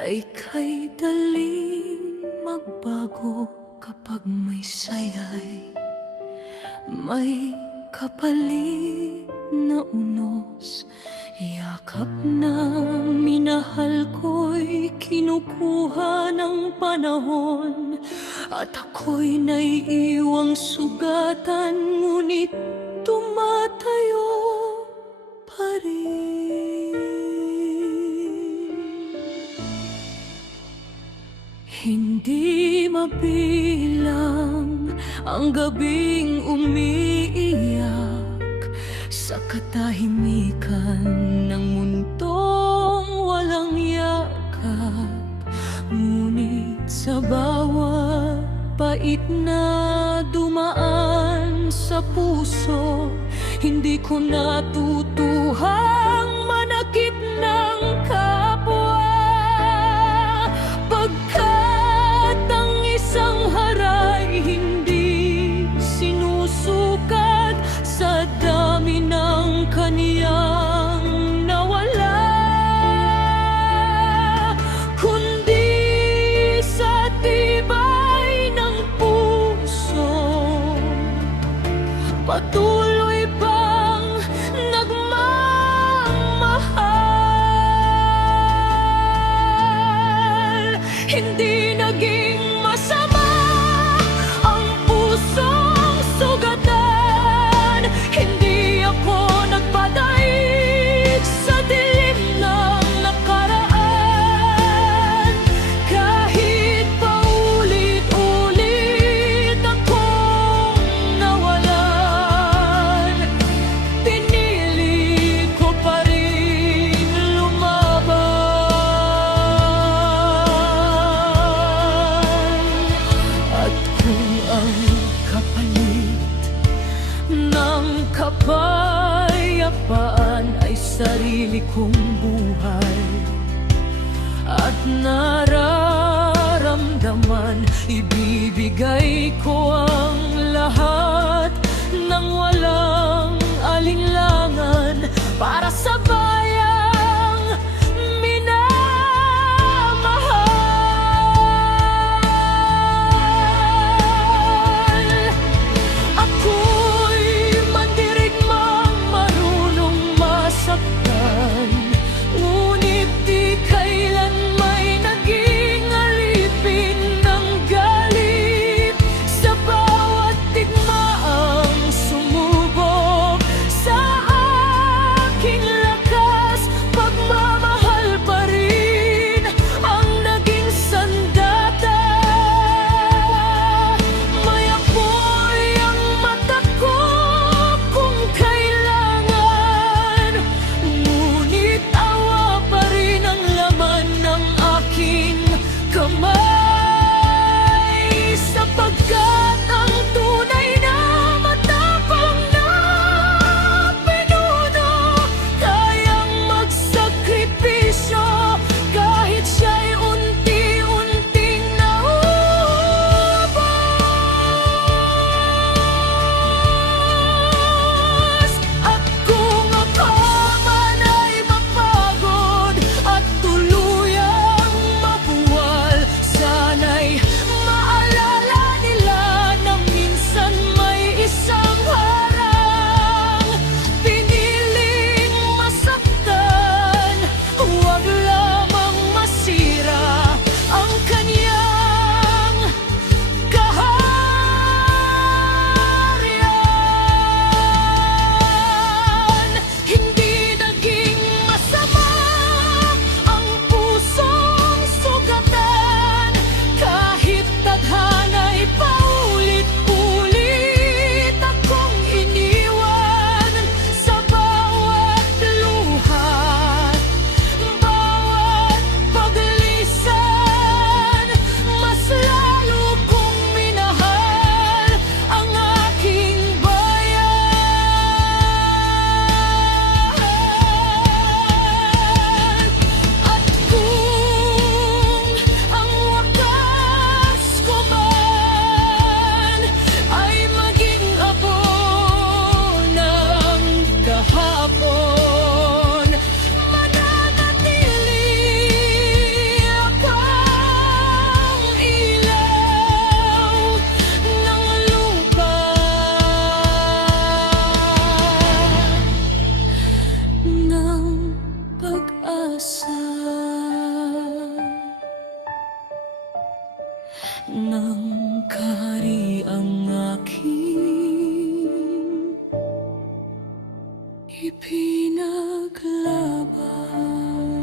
ay kay daling magbago kapag may sayay, may kapalit na unos. Yakap na minahal ko'y kinukuha ng panahon, at ako'y naiiwang sugatan, ngunit tumatayo pa rin. Hindi mabilang ang gabing umiiyak sa katahimikan ng mundong walang yakap. Ngunit sa bawat pait na dumaan sa puso, hindi ko natutuhang manakit ng kapwa. Pagkat ang isang haray hindi sinusukat sa dami ng kaniyang nawala, kundi sa tibay ng puso. Patuloy pang nagmamahal. Hindi naging masama ang pusong sugatan. Hindi ako nagpadaig sa dilim ng nakaraan. Kahit paulit-ulit akong nawalan, pinili ko pa rin lumaban. At kung ang kapalit ng kapayapaan ay sarili kong buhay at nararamdaman, ibibigay ko ang lahat ng walang alinlangan para sa bayang minamahal. Ako'y mandirigmang marunong masaktan, ngunit di kailan may naging alipin ng galit. Sa bawat digmaang sumunod, ng kahariang aking ipinaglaban.